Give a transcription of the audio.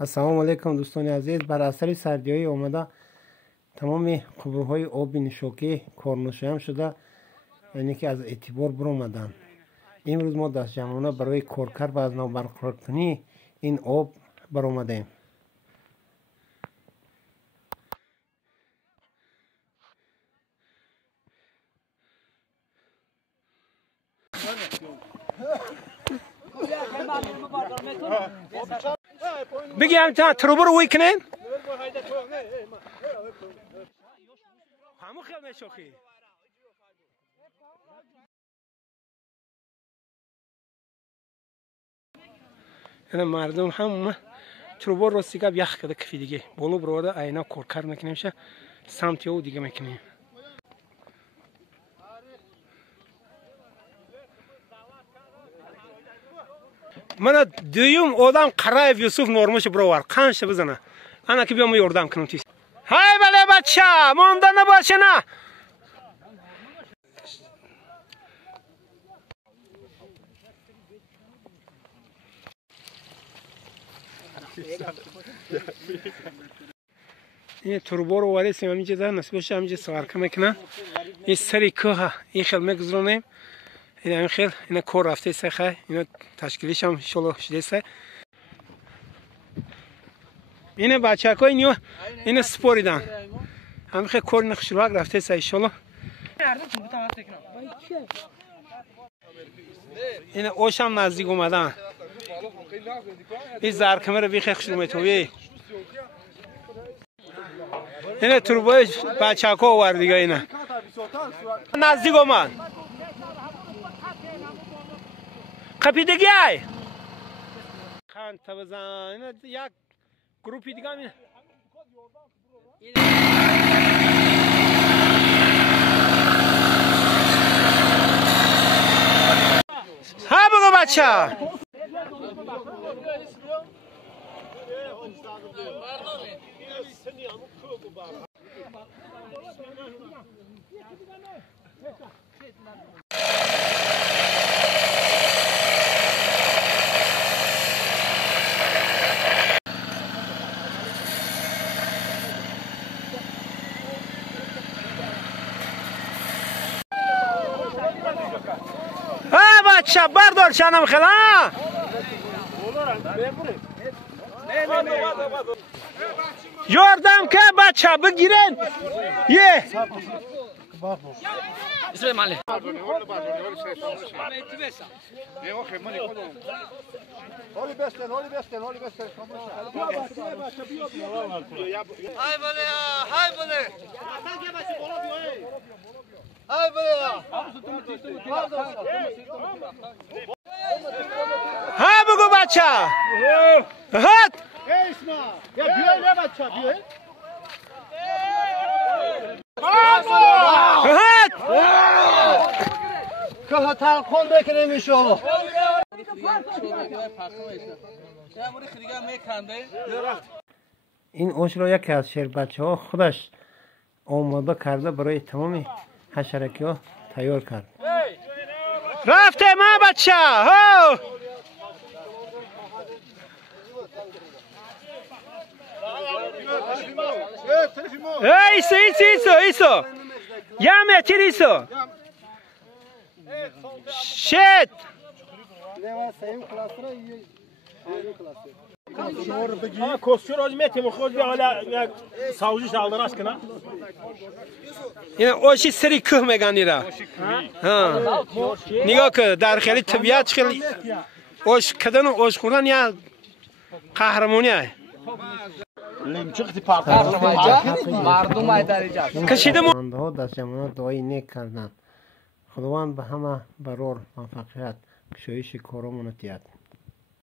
السلام علیکم دوستان عزیز. بر اثر سردی‌های آمده تمام قبورهای آب نشوکی کارنشین شده، یعنی که از اعتبار برآمدند. امروز ما دست جمعانه برای کارکرد و از نو برقرار کنی این آب برآمدیم. بگیم تا تروبر وی کنین همون خیلی نشوخی اینا مردم هم تروبر رو سیگاب یخ کرده کفی دیگه بولو براده اینا کارکرد میکنیم شه سمتی او دیگه میکنیم. من دویم آدم قرائف یوسف نورموش بروار قنش بزنه انا که بیام یردم کنم تیش. های بله بچه مانده نباشه نه. این تروبا رو وارثیم همینجا در نسبش همینجا سوارکه میکنه. این سری کوه این خیل میگذرونیم. این همین خیل اینا کار رفته سخه اینا تشکیلیش هم انشالله شده سه. این بچه های نیو این سپوریدن همین خیل کار نخشلوک رفته سه انشالله. این اوش هم نزدیک اومدن. این زرکمه رو بیخی خشلو میتویی. اینه تروبای بچه ها آورد دیگه اینه نزدیک اومد. قپیدگی های خان تا بزن اینه یک گروپی دیگه همینه. ها بگو بچه بچه بردار شنم خیلی یاردم که بچه بگیرن یه اسم مالی ها بگو بچه هات یا بیای بچه بیای هات که هتل خون بکنیم انشالله. این اوش رو یکی از شیر بچه ها خودش آماده کرده برای تمام حشرکی ها تیار کرد. رفته ما بچه ها ایسو یا متر ایسو شت کسچور از میتیم خود به حالا ساوزش aldırız کنه. این اوشی سری کوه میگن ایرا. نگاه که در خیلی طبیعت خیلی اوش کدن اوش خوردن یا قهرمانی های مردم های درجه کشیده مانده ها دست جمعانه دعای نیک کردن. خداوند به همه برار موفقیت کشایش کارامون اتیاد.